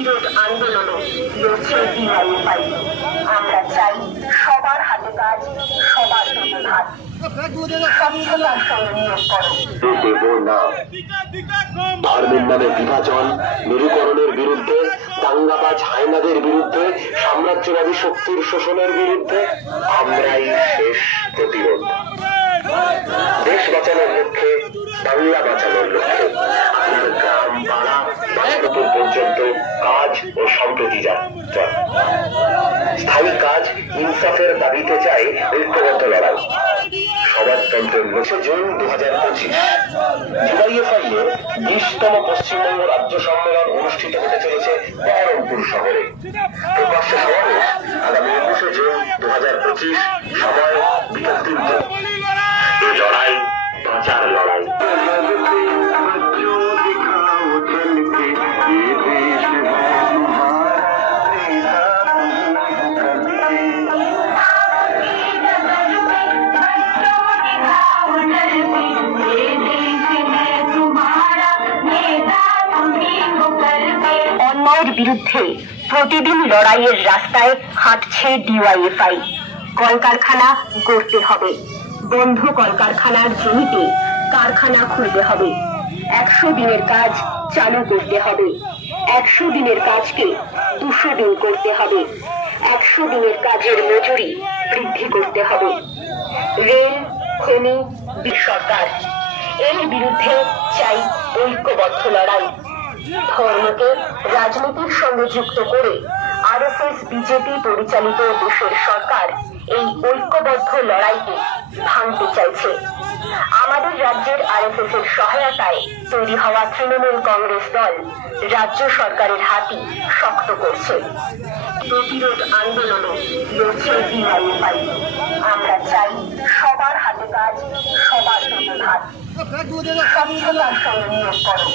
প্রতিরোধ আন্দোলনে লড়ছে ডিওয়াইএফআই। আমরা চাই সবার হাতে কাজ, সবার পেটে ভাত, স্বচ্ছতার সঙ্গে নিয়োগ করো। ধর্মের নামে বিভাজন, মেরুকরণের বিরুদ্ধে, দাঙ্গাবাজ হায়নাদের বিরুদ্ধে, সাম্রাজ্যবাদী শক্তির শোষণের বিরুদ্ধে আমরাই শেষ প্রতিরোধ। দেশ বাঁচানোর লক্ষ্যে, বাংলা বাঁচানোর লক্ষ্যে আপনার গ্রাম, পাড়া, বাসস্থান পর্যন্ত কাজ ও সম্প্রতি যাত্রা। স্থায়ী কাজ, ইনসাফের দাবিতে চাই ঐক্যবদ্ধ লড়াই। সমাজতন্ত্রের 9 জুন 2025 ডিওয়াইএফআই এর 20তম পশ্চিমবঙ্গ রাজ্য সম্মেলন অনুষ্ঠিত হতে চলেছে বহরমপুর শহরে। প্রকাশ্য সমাবেশ আগামী 21 জুন 2025, সময় বিকেল 3টে। এই লড়াই বাঁচার লড়াই। অন্যায়ের বিরুদ্ধে প্রতিদিন লড়াইয়ের রাস্তায় হাঁটছে ডিওয়াইএফআই। কলকারখানা গড়তে হবে, বন্ধ কলকারখানার জমিতে কারখানা খুলতে হবে। 100 দিনের কাজ চালু করতে হবে। 100 দিনের কাজকে 200 দিন করতে হবে। 100 দিনের কাজের মজুরি বৃদ্ধি করতে হবে। রেল, খনি, সরকার এর বিরুদ্ধে চাই ঐক্যবদ্ধ লড়াই। ধর্মকে রাজনীতির সঙ্গে যুক্ত করে আরএসএস বিজেপি পরিচালিত দেশের সরকার এই ঐক্যবদ্ধ লড়াইকে ভাঙতে চাইছে। আমাদের রাজ্যের আরএসএস এর সহায়তায় তৈরি হওয়া তৃণমূল কংগ্রেস দল রাজ্য সরকারের হাতই শক্ত করছে। প্রতিরোধ আন্দোলনে লড়ছে ডিওয়াইএফআই। আমরা চাই সবার হাতে কাজ, সবার পেটে ভাত, স্বচ্ছতার সঙ্গে নিয়োগ করো।